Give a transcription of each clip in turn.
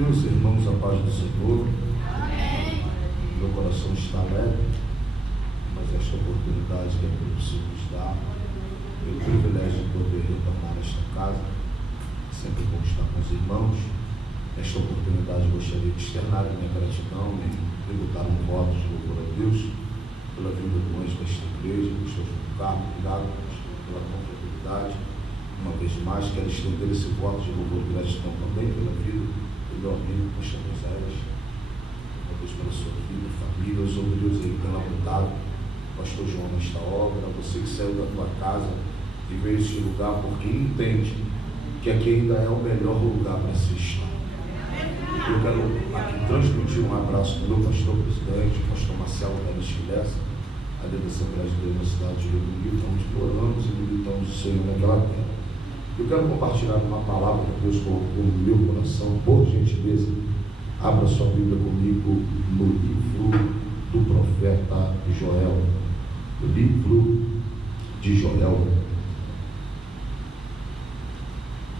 Meus irmãos, a paz do Senhor. Amém. Meu coração está leve, mas esta oportunidade que é possível nos dar, o privilégio de poder retornar a esta casa, sempre bom estar com os irmãos. Nesta oportunidade gostaria de externar a minha gratidão e tributar um voto de louvor a Deus pela vida do anjo desta igreja, do Senhor João Carlos. Obrigado pela confiabilidade. Uma vez mais, quero estender esse voto de louvor e gratidão também pela vida do meu amigo Pastor Moisés, uma vez pela sua vida, família, os obreiros aí pela bondade, Pastor João, nesta obra, você que saiu da tua casa e veio a este lugar porque entende que aqui ainda é o melhor lugar para se estar. Eu quero aqui transmitir um abraço do meu pastor presidente, pastor Marcelo Pérez Filessa, ali da Assembleia de Deus na cidade de Rio Bonito, onde oramos e militamos o Senhor naquela terra. Eu quero compartilhar uma palavra que Deus colocou no meu coração. Por gentileza, abra sua Bíblia comigo no livro do profeta Joel. O livro de Joel.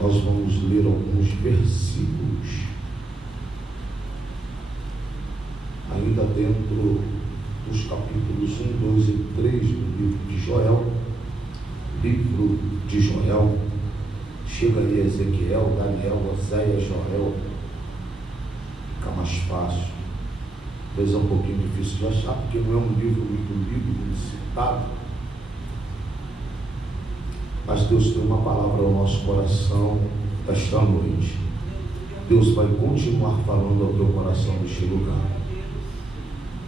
Nós vamos ler alguns versículos, ainda dentro dos capítulos 1, 2 e 3 do livro de Joel. Livro de Joel. Chega ali Ezequiel, Daniel, Oséias, Joel. Fica mais fácil. Às vezes é um pouquinho difícil de achar, porque não é um livro muito lido, muito citado. Mas Deus tem uma palavra ao nosso coração esta noite. Deus vai continuar falando ao teu coração neste lugar.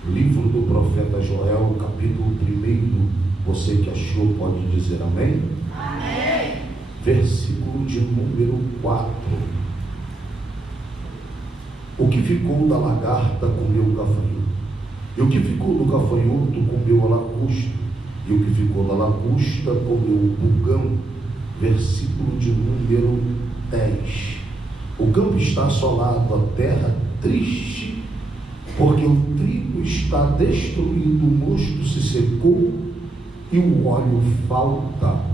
Livro do profeta Joel, capítulo 1. Você que achou pode dizer amém? Amém. Versículo de número 4. O que ficou da lagarta comeu o gafanhoto, e o que ficou do gafanhoto comeu a lagosta, e o que ficou da lagosta comeu o pulgão. Versículo de número 10. O campo está assolado, a terra triste, porque o trigo está destruído, o mosto se secou e o óleo falta.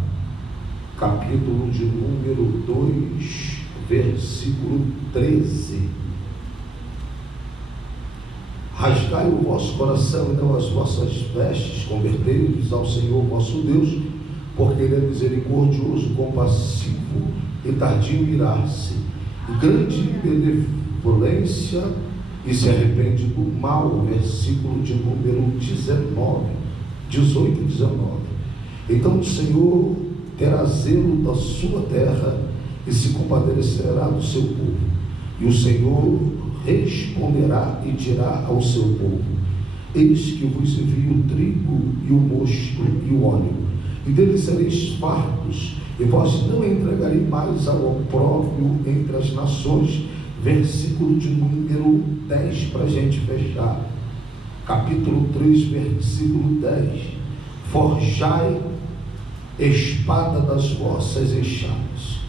Capítulo de número 2, versículo 13. Rasgai o vosso coração e não as vossas vestes, convertei-vos ao Senhor vosso Deus, porque Ele é misericordioso, compassivo e tardio em irar-se, e grande em benevolência, e se arrepende do mal. Versículo de número 18 e 19. Então o Senhor terá zelo da sua terra e se compadecerá do seu povo. E o Senhor responderá e dirá ao seu povo: eis que vos envio o trigo e o mosto e o óleo, e deles sereis fartos, e vós não entregarei mais ao opróbrio entre as nações. Versículo de número 10, para a gente fechar. Capítulo 3, versículo 10. Forjai espada das vossas enxadas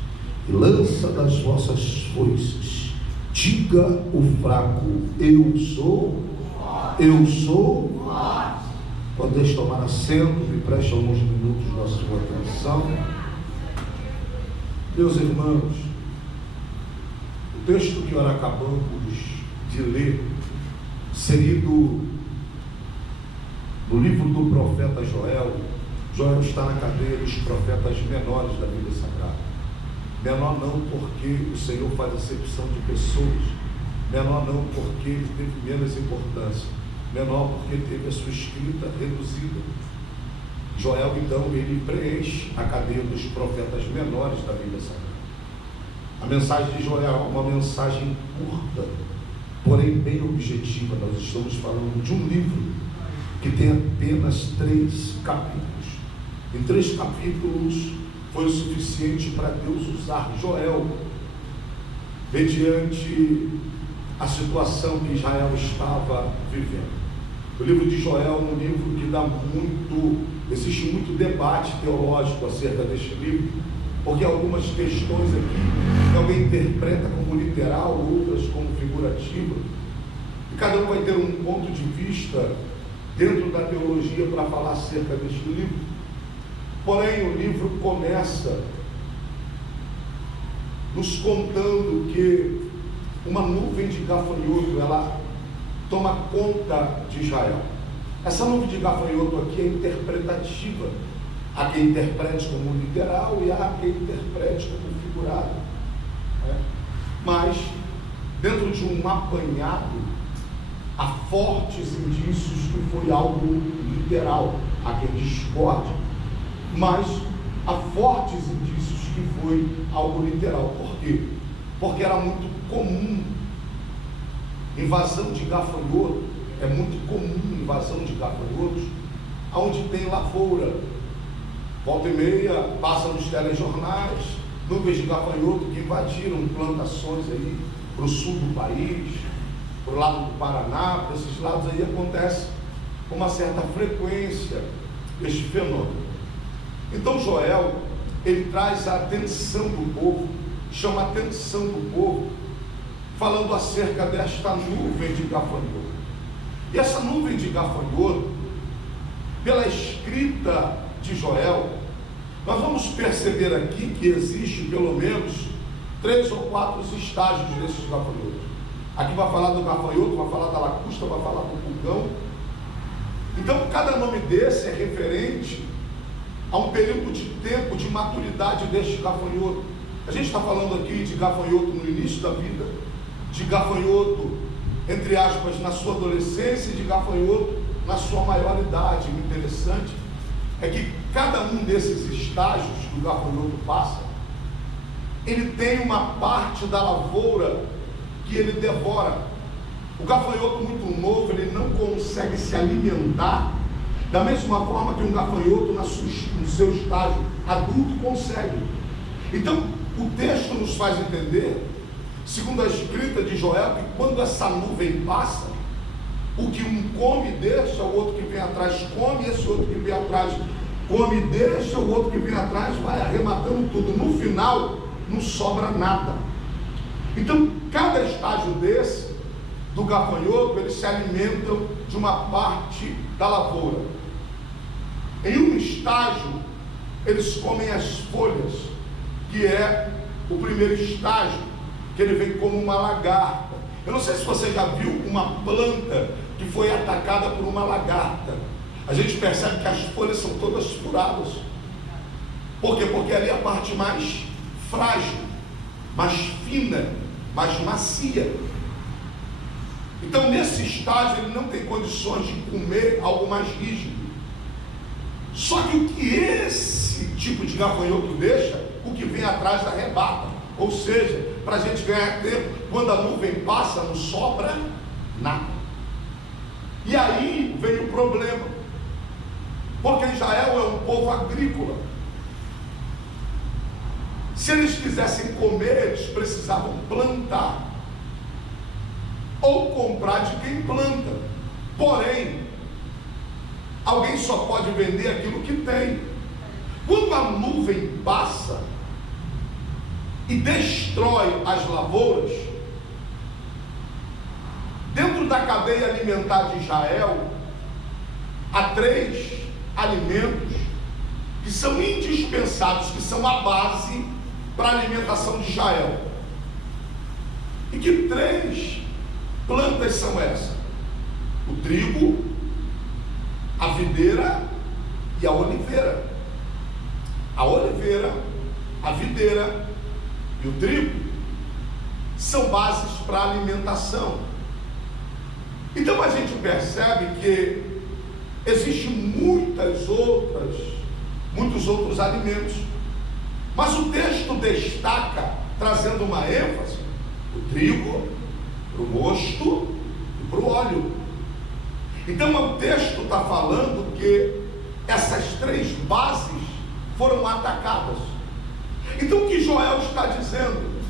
e lança das vossas foices. Diga o fraco: eu sou. Podeis tomar assento e preste alguns minutos da sua atenção. Meus irmãos, o texto que nós acabamos de ler, inserido no livro do profeta Joel. Joel está na cadeia dos profetas menores da Bíblia Sagrada. Menor não porque o Senhor faz acepção de pessoas, menor não porque ele teve menos importância, menor porque ele teve a sua escrita reduzida. Joel, então, ele preenche a cadeia dos profetas menores da Bíblia Sagrada. A mensagem de Joel é uma mensagem curta, porém bem objetiva. Nós estamos falando de um livro que tem apenas 3 capítulos. Em 3 capítulos foi o suficiente para Deus usar Joel, mediante a situação que Israel estava vivendo. O livro de Joel é um livro que existe muito debate teológico acerca deste livro, porque algumas questões aqui que alguém interpreta como literal, outras como figurativa, e cada um vai ter um ponto de vista dentro da teologia para falar acerca deste livro. Porém, o livro começa nos contando que uma nuvem de gafanhoto, ela toma conta de Israel. Essa nuvem de gafanhoto aqui é interpretativa. Há quem interprete como literal e há quem interprete como figurado. Mas, dentro de um apanhado, há fortes indícios que foi algo literal. Há quem discorde, mas há fortes indícios que foi algo literal. Por quê? Porque era muito comum invasão de gafanhoto, é muito comum invasão de gafanhotos, onde tem lavoura. Volta e meia, passa nos telejornais, nuvens de gafanhoto que invadiram plantações aí para o sul do país, para o lado do Paraná, para esses lados aí acontece com uma certa frequência este fenômeno. Então Joel, ele traz a atenção do povo, chama a atenção do povo, falando acerca desta nuvem de gafanhoto. E essa nuvem de gafanhoto, pela escrita de Joel, nós vamos perceber aqui que existe pelo menos 3 ou 4 estágios desses gafanhotos. Aqui vai falar do gafanhoto, vai falar da lacusta, vai falar do pulgão. Então cada nome desse é referente a um período de tempo de maturidade deste gafanhoto. A gente está falando aqui de gafanhoto no início da vida, de gafanhoto, entre aspas, na sua adolescência, e de gafanhoto na sua maioridade. O interessante é que cada um desses estágios que o gafanhoto passa, ele tem uma parte da lavoura que ele devora. O gafanhoto muito novo, ele não consegue se alimentar da mesma forma que um gafanhoto no seu estágio adulto consegue. Então, o texto nos faz entender, segundo a escrita de Joel, que quando essa nuvem passa, o que um come deixa, o outro que vem atrás come, esse outro que vem atrás come e deixa, o outro que vem atrás vai arrematando tudo. No final, não sobra nada. Então, cada estágio desse, do gafanhoto, eles se alimentam de uma parte da lavoura. Em um estágio, eles comem as folhas, que é o primeiro estágio, que ele vem como uma lagarta. Eu não sei se você já viu uma planta que foi atacada por uma lagarta. A gente percebe que as folhas são todas furadas. Por quê? Porque ali é a parte mais frágil, mais fina, mais macia. Então nesse estágio ele não tem condições de comer algo mais rígido. Só que o que esse tipo de gafanhoto deixa, o que vem atrás arrebata. Ou seja, para a gente ganhar tempo, quando a nuvem passa, não sobra nada. E aí vem o problema, porque Israel é um povo agrícola. Se eles quisessem comer, eles precisavam plantar ou comprar de quem planta. Porém, alguém só pode vender aquilo que tem. Quando a nuvem passa e destrói as lavouras, dentro da cadeia alimentar de Israel, há 3 alimentos que são indispensáveis, que são a base para a alimentação de Israel. E que 3 plantas são essas? O trigo, a videira e a oliveira. A oliveira, a videira e o trigo são bases para a alimentação. Então a gente percebe que existem muitos outros alimentos, mas o texto destaca, trazendo uma ênfase, o trigo, para o mosto e para o óleo. Então o texto está falando que essas 3 bases foram atacadas. Então o que Joel está dizendo?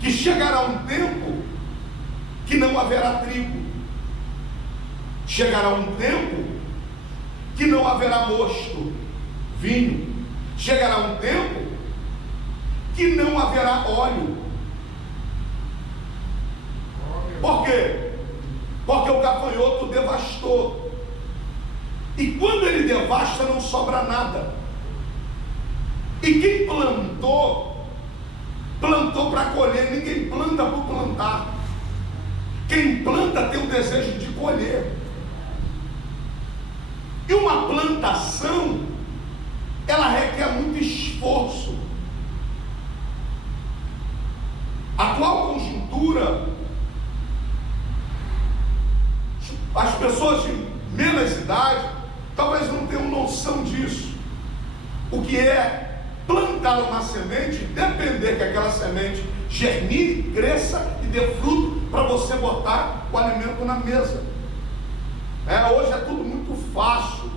Que chegará um tempo que não haverá trigo. Chegará um tempo que não haverá mosto, vinho. Chegará um tempo que não haverá óleo. Por quê? Porque o gafanhoto devastou. E quando ele devasta, não sobra nada. E quem plantou plantou para colher. Ninguém planta por plantar. Quem planta tem o desejo de colher. E uma plantação, ela requer muito esforço. A atual conjuntura, as pessoas de menos idade talvez não tenham noção disso. O que é plantar uma semente, depender que aquela semente germine, cresça e dê fruto para você botar o alimento na mesa. Hoje é tudo muito fácil.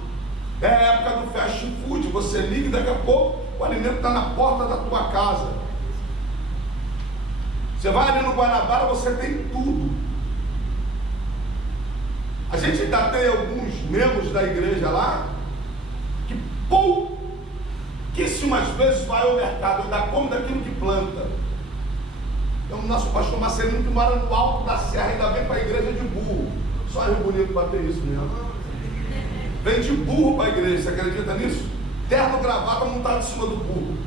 É a época do fast food. Você liga e daqui a pouco o alimento está na porta da tua casa. Você vai ali no Guanabara, você tem tudo. A gente ainda tem alguns membros da igreja lá que pouquíssimas vezes vai ao mercado e dá conta daquilo que planta. Então o nosso pastor Marcelino, que mora no alto da serra, ainda vem para a igreja de burro. Só Rio Bonito para ter isso mesmo. Vem de burro para a igreja, você acredita nisso? Terno, gravata montado em cima do burro.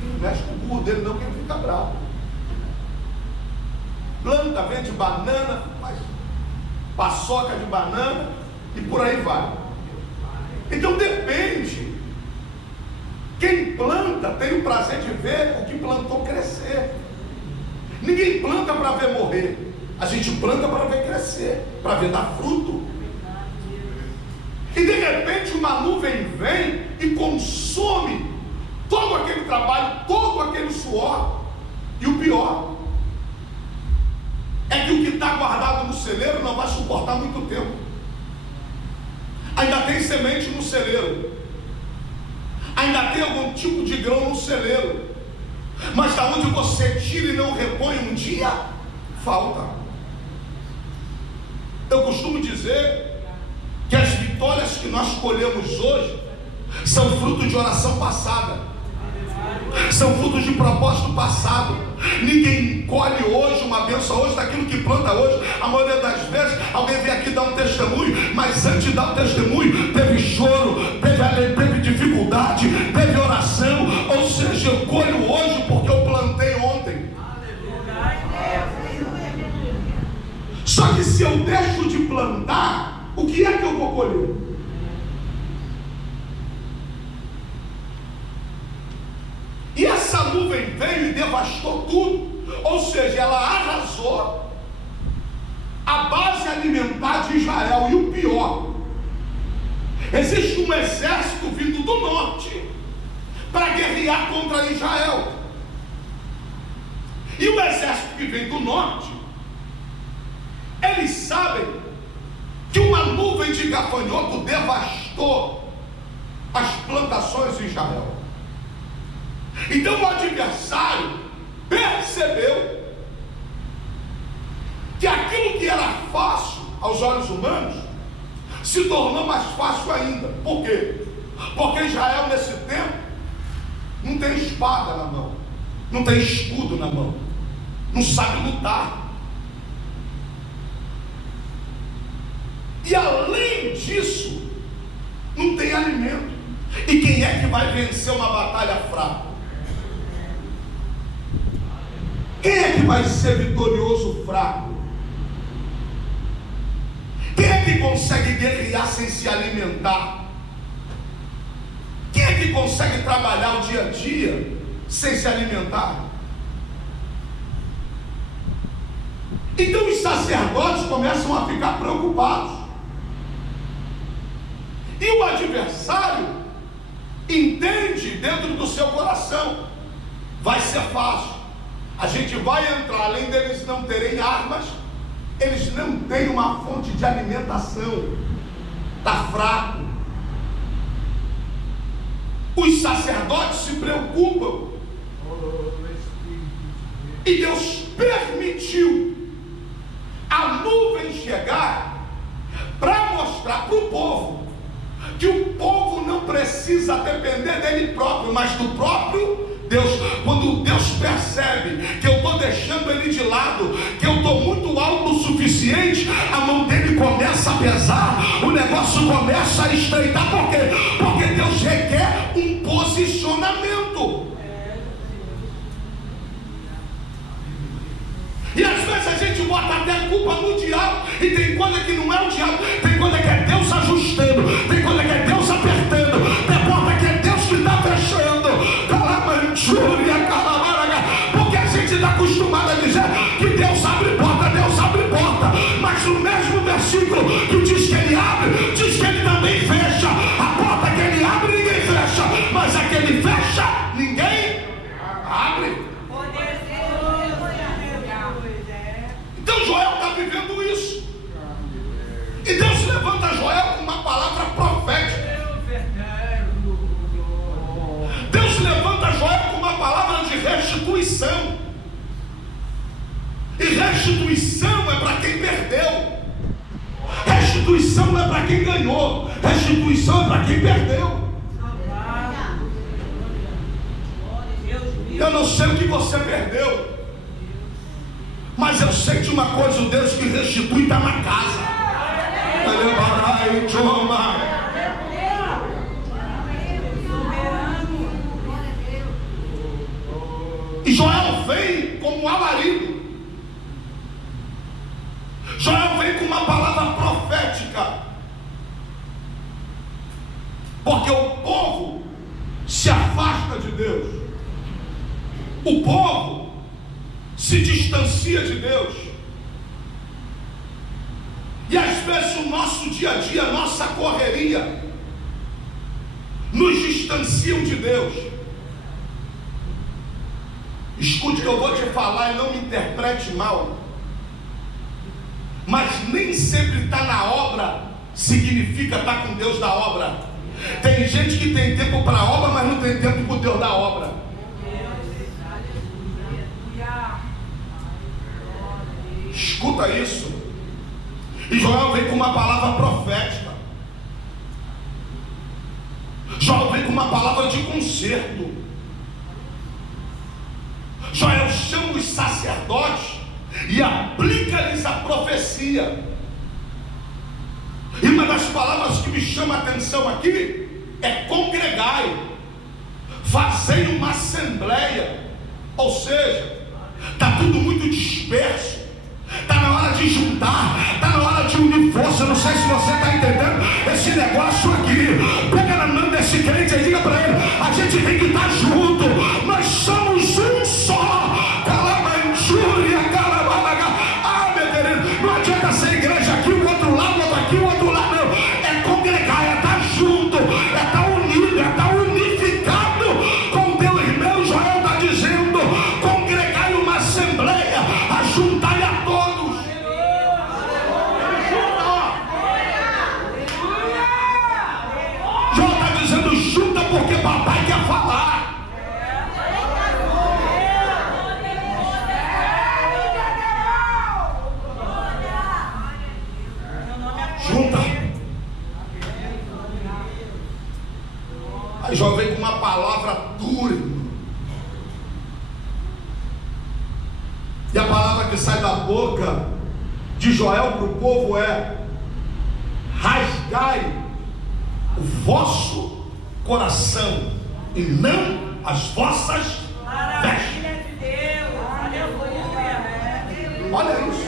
Não mexe com o burro dele não, que ele fica bravo. Planta, vende banana, faz paçoca de banana e por aí vai. Então depende. Quem planta tem o prazer de ver o que plantou crescer. Ninguém planta para ver morrer. A gente planta para ver crescer, para ver dar fruto. E de repente uma nuvem vem e consome todo aquele trabalho, todo aquele suor. E o pior é que o que está guardado no celeiro não vai suportar muito tempo. Ainda tem semente no celeiro, ainda tem algum tipo de grão no celeiro, mas da onde você tira e não repõe um dia, falta. Eu costumo dizer que as vitórias que nós colhemos hoje são fruto de oração passada, são frutos de propósito passado. Ninguém colhe hoje uma bênção hoje daquilo que planta hoje. A maioria das vezes alguém vem aqui dar um testemunho, mas antes de dar um testemunho teve choro, teve dificuldade, teve oração. Ou seja, eu colho hoje porque eu plantei ontem. Só que se eu deixo de plantar, o que é que eu vou colher? E essa nuvem veio e devastou tudo. Ou seja, ela arrasou a base alimentar de Israel. E o pior, existe um exército vindo do norte para guerrear contra Israel. E o exército que vem do norte, eles sabem que uma nuvem de gafanhoto devastou as plantações de Israel. Então o adversário percebeu que aquilo que era fácil aos olhos humanos se tornou mais fácil ainda. Por quê? Porque Israel nesse tempo não tem espada na mão, não tem escudo na mão, não sabe lutar. E além disso, não tem alimento. E quem é que vai vencer uma batalha fraca? Quem é que vai ser vitorioso fraco? Quem é que consegue guerrear sem se alimentar? Quem é que consegue trabalhar o dia a dia sem se alimentar? Então os sacerdotes começam a ficar preocupados. E o adversário entende dentro do seu coração: vai ser fácil. A gente vai entrar, além deles não terem armas, eles não têm uma fonte de alimentação. Está fraco. Os sacerdotes se preocupam. E Deus permitiu a nuvem chegar para mostrar para o povo que o povo não precisa depender dele próprio, mas do próprio Deus. Quando Deus percebe que eu estou deixando ele de lado, que eu estou muito autossuficiente, a mão dele começa a pesar, o negócio começa a estreitar. Por quê? Porque Deus requer um posicionamento. E às vezes a gente bota até a culpa no diabo. E tem coisa que não é o diabo. Tem coisa que é Deus ajustando. Tem coisa que é Deus apertando. Tem porta que é Deus que está fechando. Calamanchúria, calamaraga. Porque a gente está acostumado a dizer que Deus abre porta, Deus abre porta. Mas no mesmo versículo que diz que Ele abre, diz que Ele também fecha. A porta que Ele abre, ninguém fecha. Mas a que Ele fecha, ninguém abre. Então Joel está vivendo isso. E Deus levanta Joel com uma palavra profética. Deus levanta Joel com uma palavra de restituição. E restituição é para quem perdeu. Restituição não é para quem ganhou. Restituição é para quem perdeu. Eu não sei o que você perdeu, mas eu sei de uma coisa: o Deus que restitui está na casa. E Joel vem como um alarido. Joel vem com uma palavra profética. Porque o povo se afasta de Deus. O povo se distancia de Deus. E às vezes o nosso dia a dia, a nossa correria, nos distanciam de Deus. Escute o que eu vou te falar e não me interprete mal. Mas nem sempre estar na obra significa estar com Deus da obra. Tem gente que tem tempo para a obra, mas não tem tempo com Deus da obra. Escuta isso. E Joel vem com uma palavra profética. Joel vem com uma palavra de conserto. Joel chama os sacerdotes e aplica-lhes a profecia. E uma das palavras que me chama a atenção aqui é congregai, fazei uma assembleia. Ou seja, está tudo muito disperso. Está na hora de juntar, está na hora de unir força. Eu não sei se você está entendendo esse negócio aqui. Pega na mão desse crente e diga para ele: a gente tem que estar junto. Nós somos um só. Calamanchúria, calamanaga. Ah, meu querido, não adianta ser igreja aqui, o outro lado, outro aqui, o outro lado. Não. É congregar, é estar junto, é estar unido, é estar unificado com Deus. Irmão, Joel está dizendo: congregai uma assembleia, ajuntai a todos. Joel está dizendo: junta, porque papai quer falar. Junta. Aí Joel vem com uma palavra dura. E a palavra que sai da boca de Joel para o povo é: rasgai o vosso coração e não as vossas vestes. Olha isso.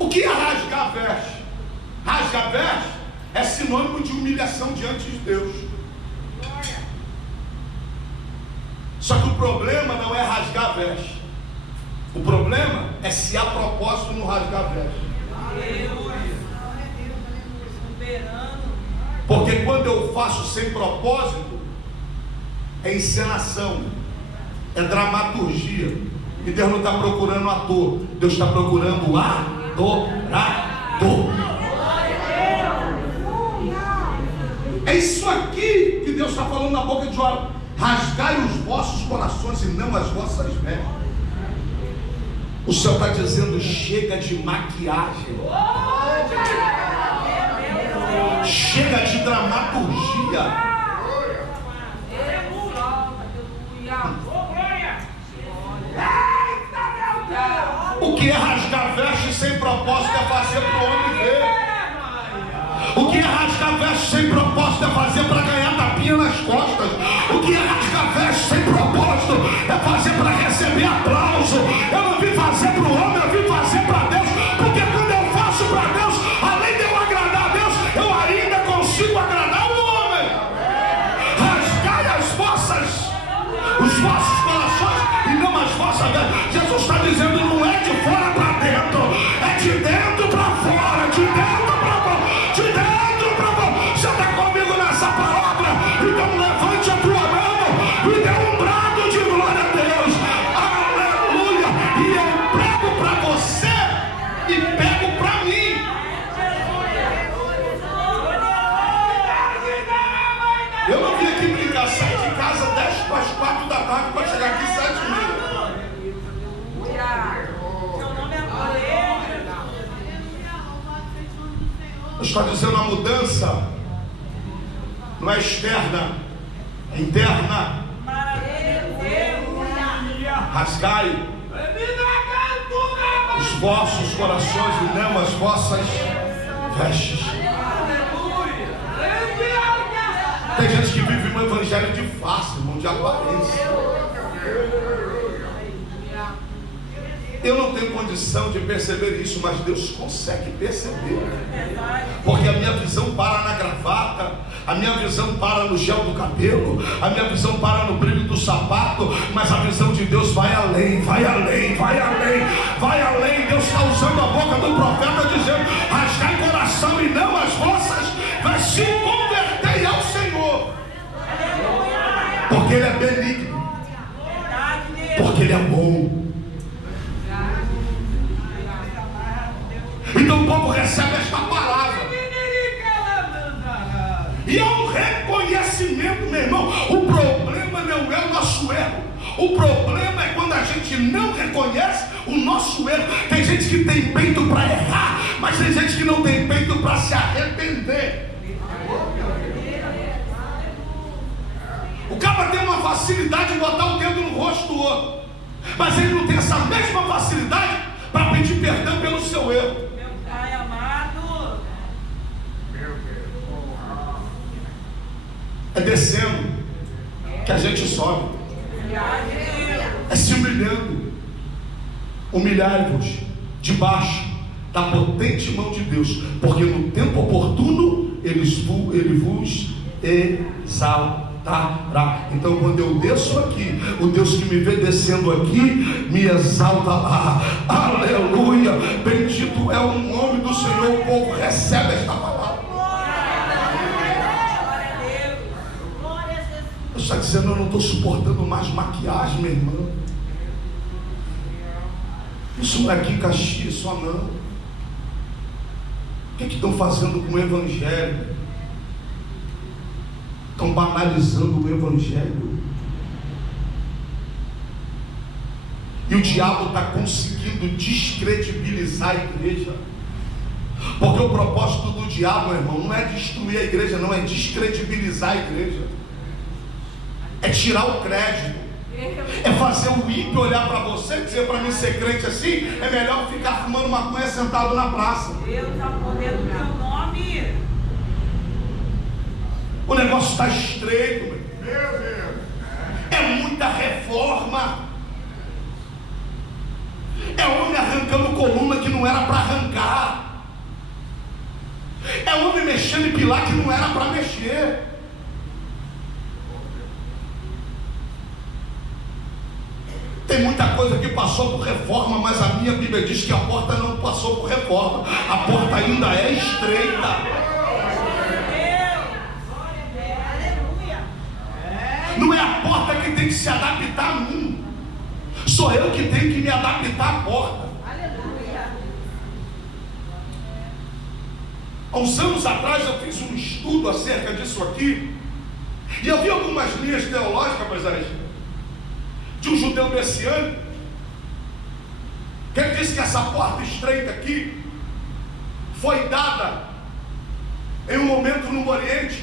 O que é rasgar a veste? Rasgar a veste é sinônimo de humilhação diante de Deus. Só que o problema não é rasgar a veste. O problema é se há propósito no rasgar a veste. Porque quando eu faço sem propósito, é encenação, é dramaturgia. E Deus não está procurando ator, Deus está procurando adorador. É isso aqui que Deus está falando na boca de Joel: rasgai os vossos corações e não as vossas vestes. O Senhor está dizendo: chega de maquiagem, chega de dramaturgia. O que é rasgar veste sem propósito é fazer para o homem ver. O que é rasgar veste sem propósito é fazer para ganhar tapinha nas costas. O que é rasgar veste sem vossos corações e não as vossas vestes. Jesus está dizendo, não é de fora para dentro, é de dentro para fora, de dentro para fora, de dentro para fora. Você está comigo nessa palavra? Então levante a tua mão e dê um brado de glória a Deus. Aleluia! E eu prego para você e pego para mim. Eu não vim aqui brincar, sair de casa 10 para as 4 da tarde para chegar aqui 7h30. Está dizendo, a mudança não é externa, é interna. Rasgai os vossos corações e não as vossas vestes. Tem gente que vive um evangelho de face, irmão, de aparência. Eu não tenho condição de perceber isso, mas Deus consegue perceber. Porque a minha visão para na gravata, a minha visão para no gel do cabelo, a minha visão para no brilho do sapato, mas a visão de Deus vai além, vai além, vai além, vai além. Deus está usando a boca do profeta dizendo, rasgai coração e não as vossas, mas se convertei ao Senhor. Porque Ele é benigno, porque Ele é bom. Então o povo recebe esta palavra. E há um reconhecimento, meu irmão. O problema não é o nosso erro. O problema é quando a gente não reconhece o nosso erro. Tem gente que tem peito para errar, mas tem gente que não tem peito para se arrepender. O cara tem uma facilidade de botar o dedo no rosto do outro, mas ele não tem essa mesma facilidade para pedir perdão pelo seu erro. Pai amado, é descendo que a gente sobe, é se humilhando. Humilhai-vos debaixo da potente mão de Deus, porque no tempo oportuno ele vos exaltará. Então quando eu desço aqui, o Deus que me vê descendo aqui me exalta lá. Aleluia, bendito é o nome do Senhor. O povo recebe esta palavra. Eu estou dizendo, eu não estou suportando mais maquiagem, minha irmã. Isso não é aqui em Caxias só não. O que estão fazendo com o evangelho? Estão banalizando o evangelho. E o diabo está conseguindo descredibilizar a igreja. Porque o propósito do diabo, irmão, não é destruir a igreja, não, é descredibilizar a igreja. É tirar o crédito. É fazer o ímpio olhar para você e dizer, para mim ser crente assim, é melhor ficar fumando maconha sentado na praça. Deus está podendo o teu nome. O negócio está estreito, meu Deus. É muita reforma. É homem arrancando coluna que não era para arrancar. É homem mexendo em pilar que não era para mexer. Tem muita coisa que passou por reforma, mas a minha Bíblia diz que a porta não passou por reforma. A porta ainda é estreita. Não é a porta que tem que se adaptar a mim. Sou eu que tenho que me adaptar à porta. Há uns anos atrás eu fiz um estudo acerca disso aqui. E eu vi algumas linhas teológicas, mas de um judeu messiânico, que ele disse que essa porta estreita aqui foi dada em um momento no Oriente,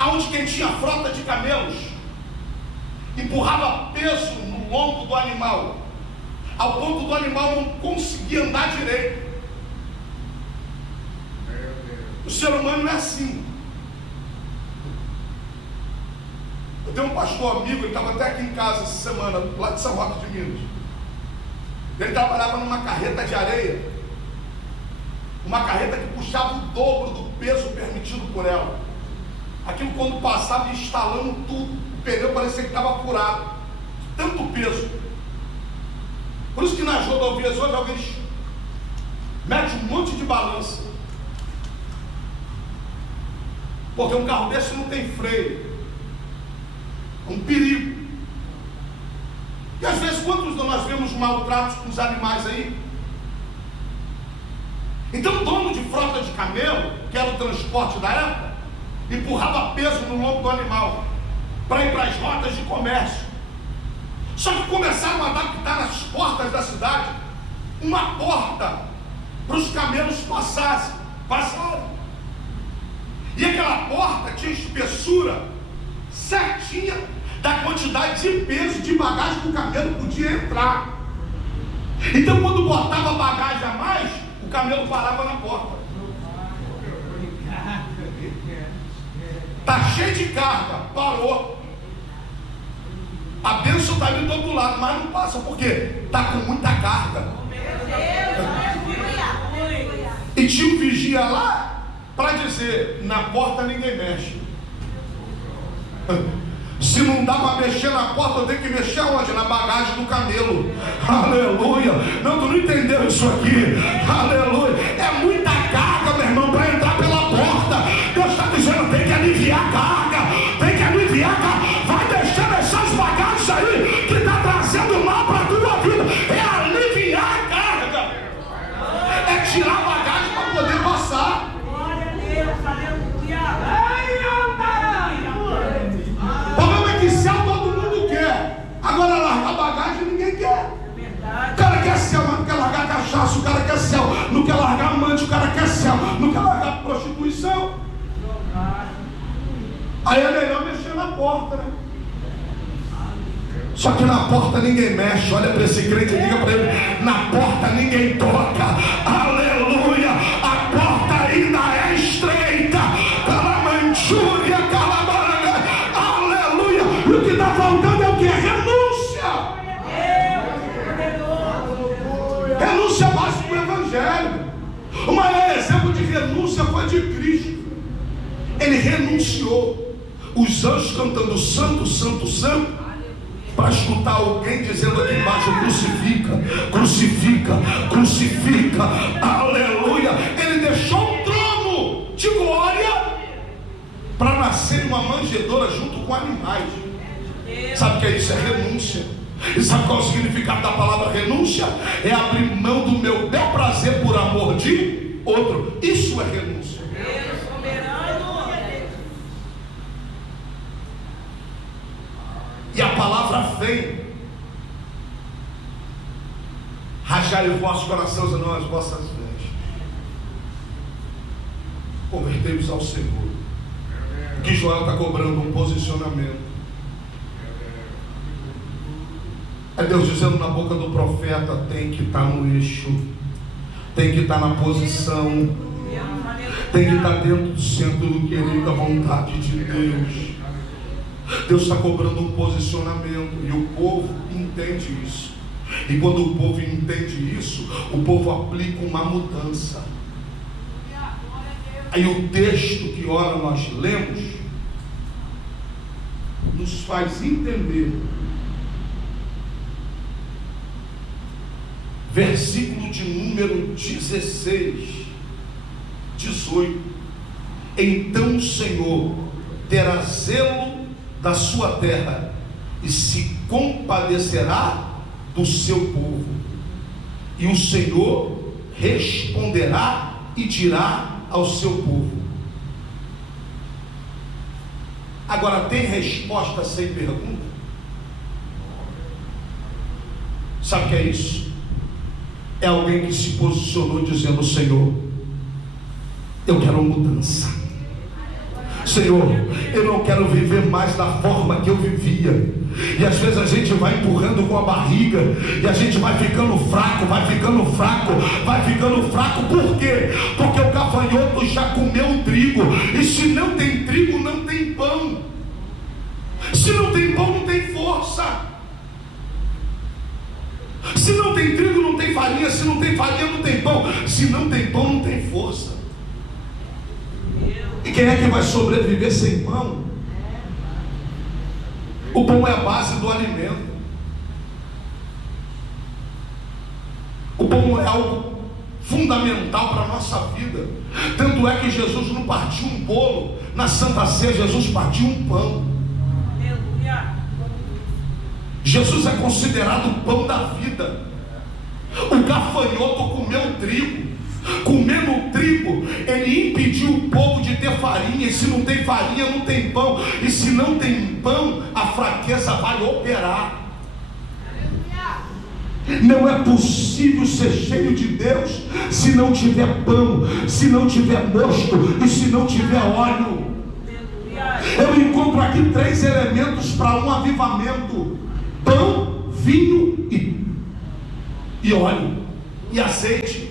onde quem tinha frota de camelos empurrava peso no lombo do animal, ao ponto do animal não conseguir andar direito. O ser humano não é assim. Eu tenho um pastor amigo, ele estava até aqui em casa essa semana, lá de São Roque de Minas. Ele trabalhava numa carreta de areia, uma carreta que puxava o dobro do peso permitido por ela. Aquilo quando passava ia instalando tudo. pneu parecia que estava furado, tanto peso. Por isso que nas rodovias hoje alguém mete um monte de balança, porque um carro desse não tem freio, é um perigo. E às vezes quantos de nós vemos maltratos com os animais aí? Então o dono de frota de camelo, que era o transporte da época, empurrava peso no lombo do animal para ir para as rotas de comércio. Só que começaram a adaptar nas portas da cidade uma porta para os camelos passaram. E aquela porta tinha espessura certinha da quantidade de peso de bagagem que o camelo podia entrar. Então quando botava bagagem a mais, o camelo parava na porta. Está cheio de carga, parou. A bênção está ali do outro lado, mas não passa, porque está com muita carga. E tinha um vigia lá para dizer: na porta ninguém mexe. Se não dá para mexer na porta, eu tenho que mexer onde? Na bagagem do camelo. Aleluia. Não, tu não entendeu isso aqui. Aleluia. É muita carga, meu irmão, para entrar pela porta. Deus está dizendo: tem que aliviar a carga. Tem que aliviar a carga. Vai deixando essas bagagens aí que está trazendo mal para a tua vida. É aliviar a carga. É tirar a bagagem para poder passar. Glória a Deus, aleluia. O problema é que céu todo mundo quer. Agora largar bagagem ninguém quer. O cara quer céu, mas não quer largar cachaça. O cara quer céu, não quer largar amante. O cara quer céu, não quer largar prostituição. Aí é melhor mexer na porta, né? Só que na porta ninguém mexe. Olha para esse crente e diga para ele: na porta ninguém toca. Aleluia. A porta ainda é estreita. Calamanchúria, calabaranga. Aleluia. E o que está faltando é o que? Renúncia. Renúncia básica do evangelho. O maior exemplo de renúncia foi de Cristo. Ele renunciou. Os anjos cantando santo, santo, santo, para escutar alguém dizendo aqui embaixo: crucifica, crucifica, crucifica. Aleluia. Ele deixou um trono de glória para nascer uma manjedoura junto com animais. Sabe o que é isso? É renúncia. E sabe qual é o significado da palavra renúncia? É abrir mão do meu bel prazer por amor de outro. Isso é renúncia. E a palavra vem: rajai o vosso coração e não as vossas vestes. Convertei-vos ao Senhor. O que Joel está cobrando? Um posicionamento. É Deus dizendo na boca do profeta: tem que estar no eixo, tem que estar na posição, tem que estar dentro do centro do querer da vontade de Deus. Deus está cobrando um posicionamento e o povo entende isso. E quando o povo entende isso, o povo aplica uma mudança. Aí o texto que ora nós lemos nos faz entender. Versículo de número 16, 18. Então o Senhor terá zelo da sua terra e se compadecerá do seu povo, e o Senhor responderá e dirá ao seu povo. Agora, tem resposta sem pergunta? Sabe o que é isso? É alguém que se posicionou dizendo: Senhor, eu quero mudança. Senhor, eu não quero viver mais da forma que eu vivia. E às vezes a gente vai empurrando com a barriga, e a gente vai ficando fraco, vai ficando fraco, vai ficando fraco. Por quê? Porque o gafanhoto já comeu o trigo. E se não tem trigo, não tem pão. Se não tem pão, não tem força. Se não tem trigo, não tem farinha. Se não tem farinha, não tem pão. Se não tem pão, não tem força. E quem é que vai sobreviver sem pão? O pão é a base do alimento. O pão é algo fundamental para a nossa vida. Tanto é que Jesus não partiu um bolo na Santa Ceia, Jesus partiu um pão. Aleluia. Jesus é considerado o pão da vida. O gafanhoto comeu trigo. Comendo trigo, ele impediu o povo de ter farinha. E se não tem farinha, não tem pão. E se não tem pão, a fraqueza vai operar. Não é possível ser cheio de Deus se não tiver pão, se não tiver mosto e se não tiver óleo. Eu encontro aqui 3 elementos para um avivamento: pão, vinho e óleo e azeite.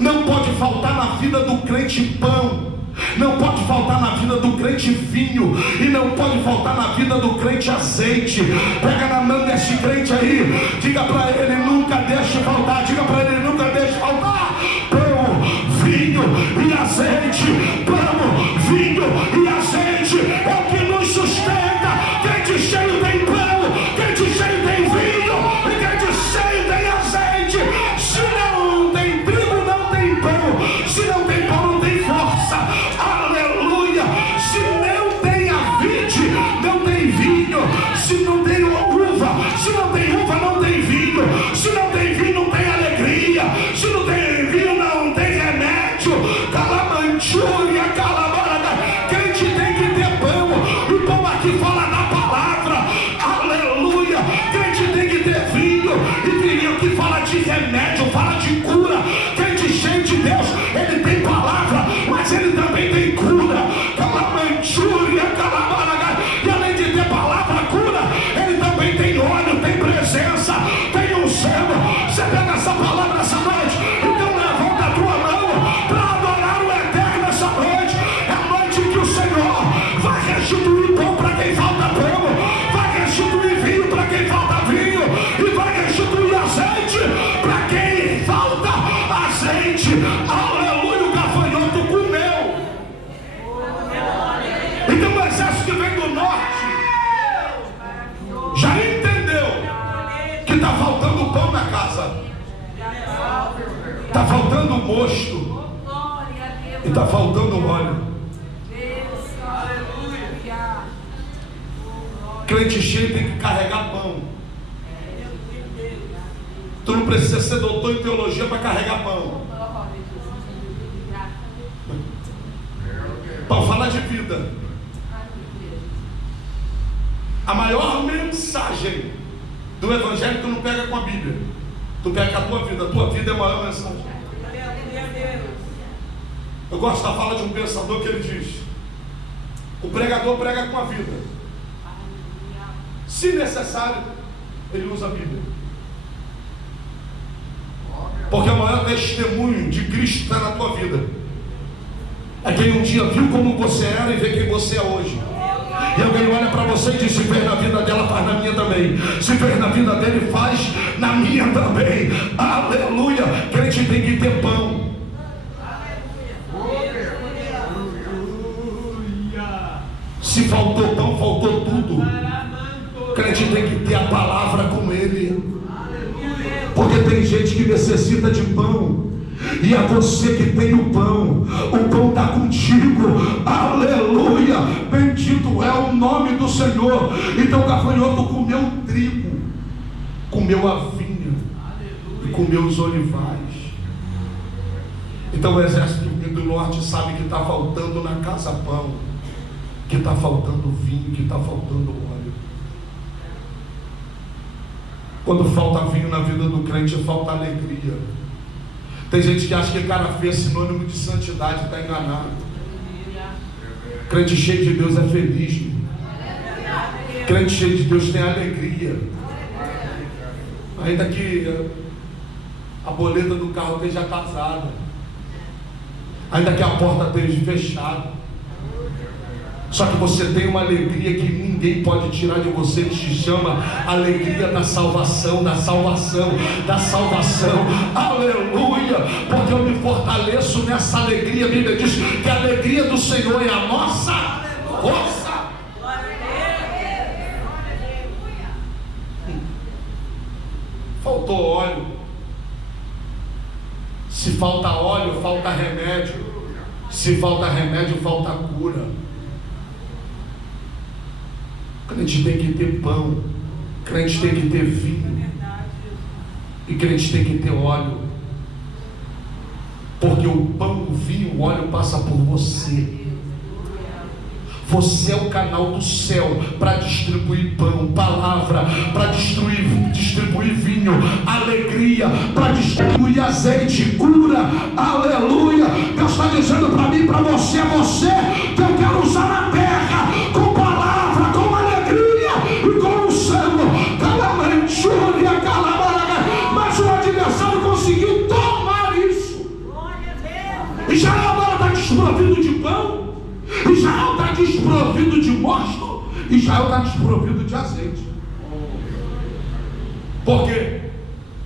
Não pode faltar na vida do crente pão, não pode faltar na vida do crente vinho, e não pode faltar na vida do crente azeite. Pega na mão desse crente aí, diga para ele: nunca deixe faltar. Diga para ele: nunca deixe faltar pão, vinho e azeite. Pão, vinho e azeite é o que nos sustenta. Crente cheio tem pão, crente cheio tem vinho, e crente cheio tem azeite. Se não tem trigo, não tem pão. Se não tem pão, não tem força. Aleluia. Se não tem a vide, não tem vinho. Se não tem uva, se não tem uva, não tem vinho. Se não tem vinho, não tem alegria. Se não tem vinho, não tem remédio. Calamantúria, calamara. Crente tem que ter pão. O pão aqui fala da palavra. Aleluia. Crente tem que ter vinho. E vinho que fala de remédio, fala de cura. Crente cheio de Deus, ele tem palavra, mas ele também tem cura. Calamantúria, calamara. E além de ter palavra, cura, ele também tem óleo, tem presença, tem um selo. Você pega essa palavra essa noite, então levanta a tua mão para adorar o Eterno essa noite. É a noite que o Senhor vai restituir pão para quem falta pão, vai restituir vinho para quem falta vinho, e vai restituir azeite para quem falta azeite. Aleluia. O gafanhoto comeu. Então o exército que vem do norte já entendeu que está faltando pão na casa, está faltando mosto e está faltando óleo. Crente cheio tem que carregar pão. Tu não precisa ser doutor em teologia para carregar pão. Para falar de vida. A maior mensagem do Evangelho tu não pega com a Bíblia, tu pega com a tua vida. A tua vida é a maior mensagem. Eu gosto da fala de um pensador que ele diz: o pregador prega com a vida, se necessário ele usa a Bíblia, porque o maior testemunho de Cristo está na tua vida. É quem um dia viu como você era e vê quem você é hoje. E alguém olha para você e diz: se fez na vida dela, faz na minha também. Se fez na vida dele, faz na minha também. Aleluia. Crente tem que ter pão. Se faltou pão, faltou tudo. Crente tem que ter a palavra com ele. Porque tem gente que necessita de pão, e é você que tem o pão está contigo. Aleluia. Bendito é o nome do Senhor. Então o gafanhoto comeu o trigo, comeu a vinha e comeu os olivais. Então o exército do norte sabe que está faltando na casa pão, que está faltando vinho, que está faltando óleo. Quando falta vinho na vida do crente, falta alegria. Tem gente que acha que cara feio é sinônimo de santidade, está enganado. Crente cheio de Deus é feliz. Crente cheio de Deus tem alegria. Ainda que a boleta do carro esteja casada, ainda que a porta esteja fechada, só que você tem uma alegria que ninguém pode tirar de você. Ele te chama alegria da salvação, da salvação, da salvação. Aleluia. Porque eu me fortaleço nessa alegria. A Bíblia diz que a alegria do Senhor é a nossa força. faltou óleo. Se falta óleo, falta remédio. Se falta remédio, falta cura. Crente tem que ter pão, crente tem que ter vinho, e crente tem que ter óleo, porque o pão, o vinho, o óleo passa por você. Você é o canal do céu para distribuir pão, palavra, para distribuir vinho, alegria, para distribuir azeite, cura, aleluia. Deus está dizendo para mim, para você, que eu quero usar na terra, com palavra, com alegria e com o sangue. Mas o adversário conseguiu tomar isso. Israel agora está desprovido de pão. Israel está desprovido de mosto. Israel está desprovido de azeite. Por quê?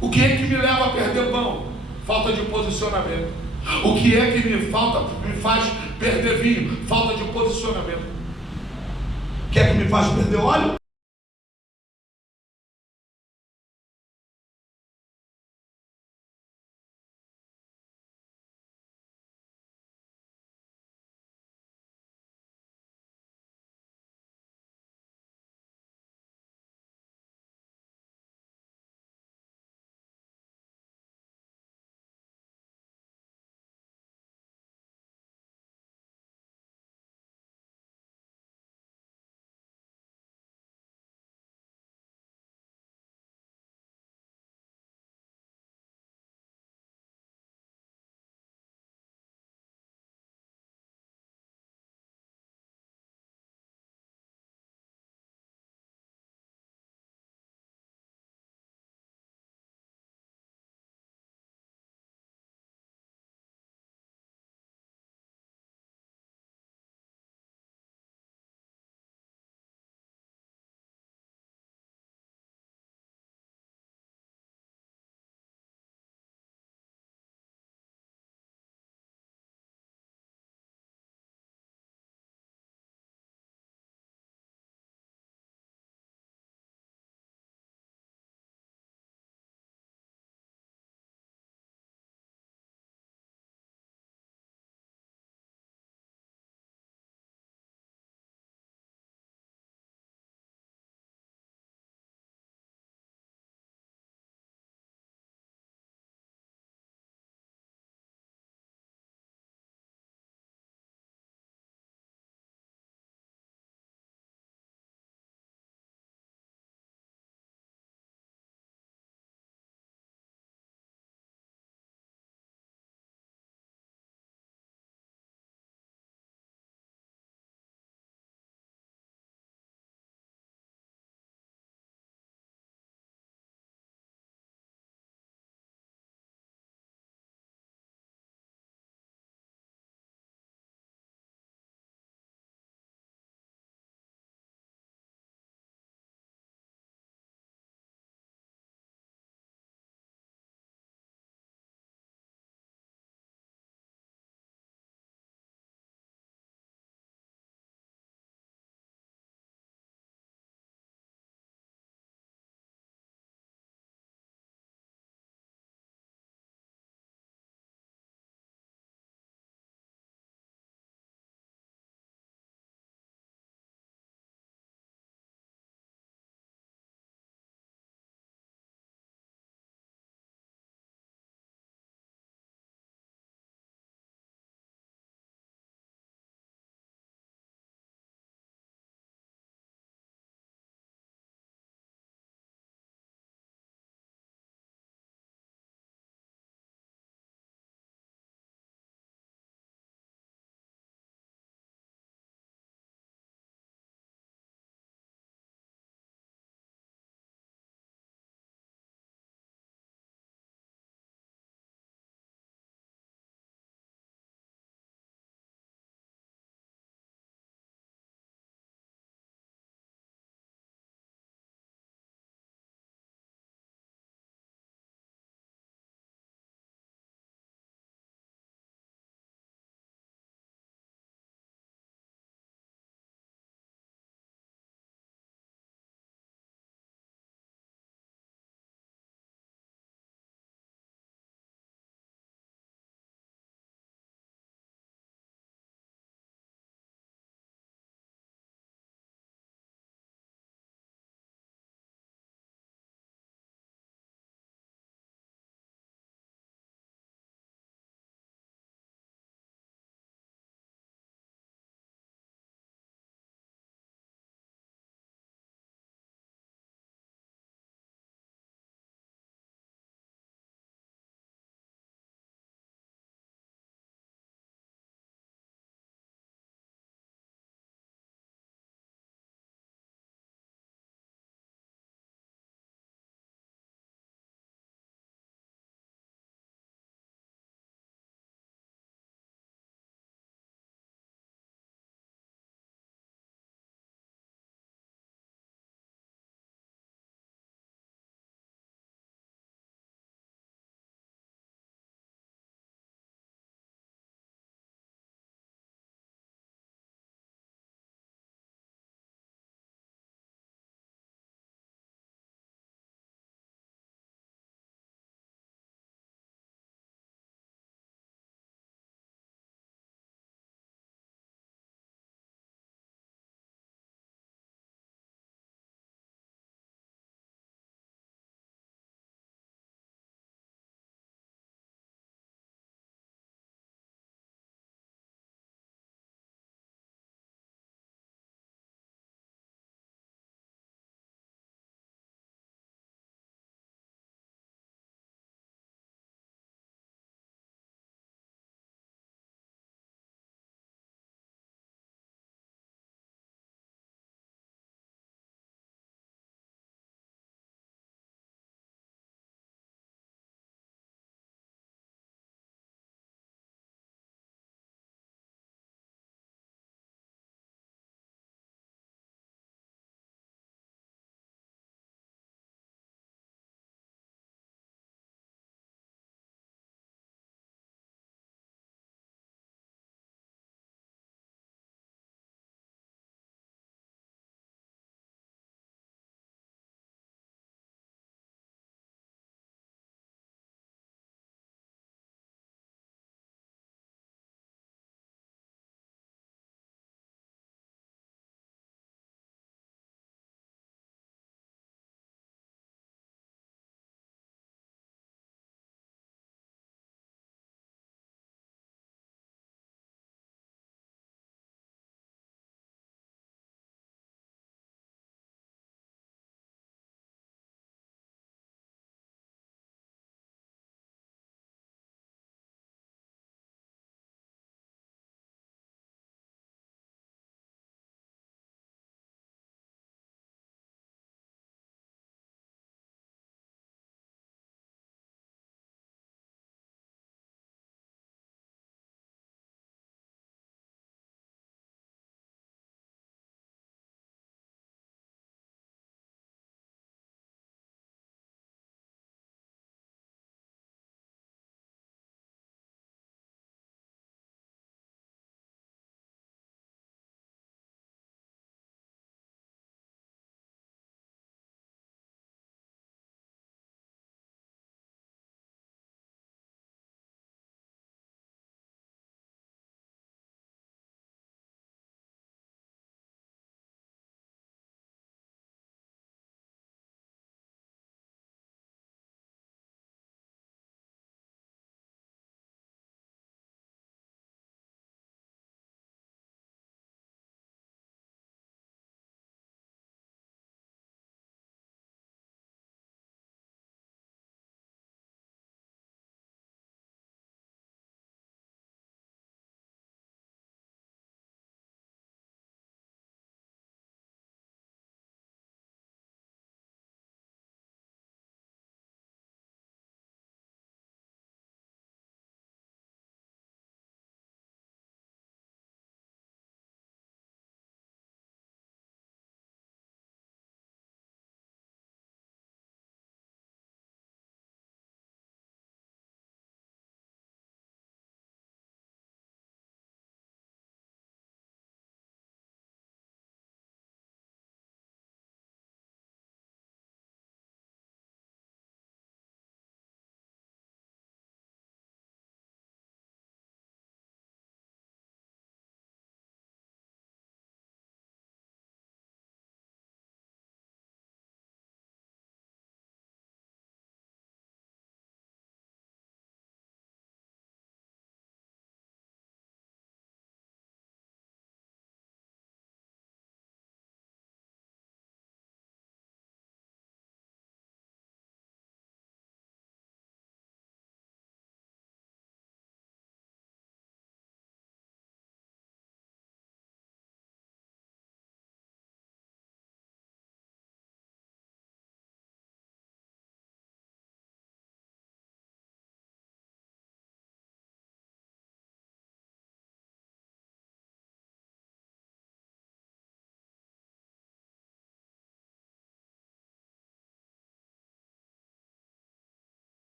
O que é que me leva a perder pão? Falta de posicionamento. O que é que me faz perder vinho? Falta de posicionamento. O que é que me faz perder óleo?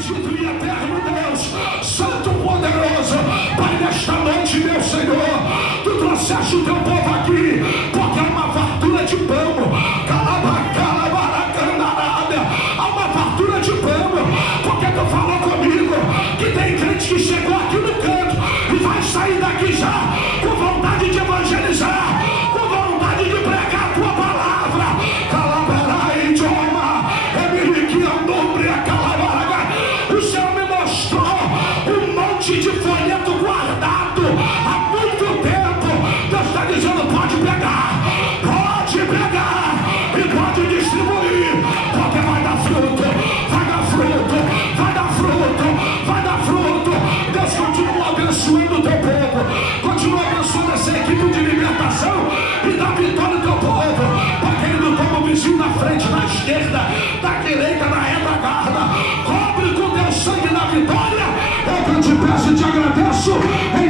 bendito e eterno Deus, santo, poderoso, Pai, nesta noite, meu Senhor, tu trouxeste o teu povo aqui, porque há uma fartura de pão, há uma fartura de pão, porque tu falou comigo, que tem crente que chegou aqui no canto, e vai sair daqui já, com vontade de evangelizar, com vontade de pregar a tua palavra, calabarai, idioma, o Senhor me mostrou um monte de folheto guardado há muito tempo. Deus está dizendo: pode pegar e pode distribuir, porque vai dar fruto, vai dar fruto, vai dar fruto, vai dar fruto. Deus continua abençoando o teu povo, continua abençoando essa equipe de libertação e dá vitória ao teu povo, porque ele não toma o vizinho na frente, na esquerda, da direita, na retaguarda. Cobre com teu sangue na vitória. É o que eu te peço e te agradeço em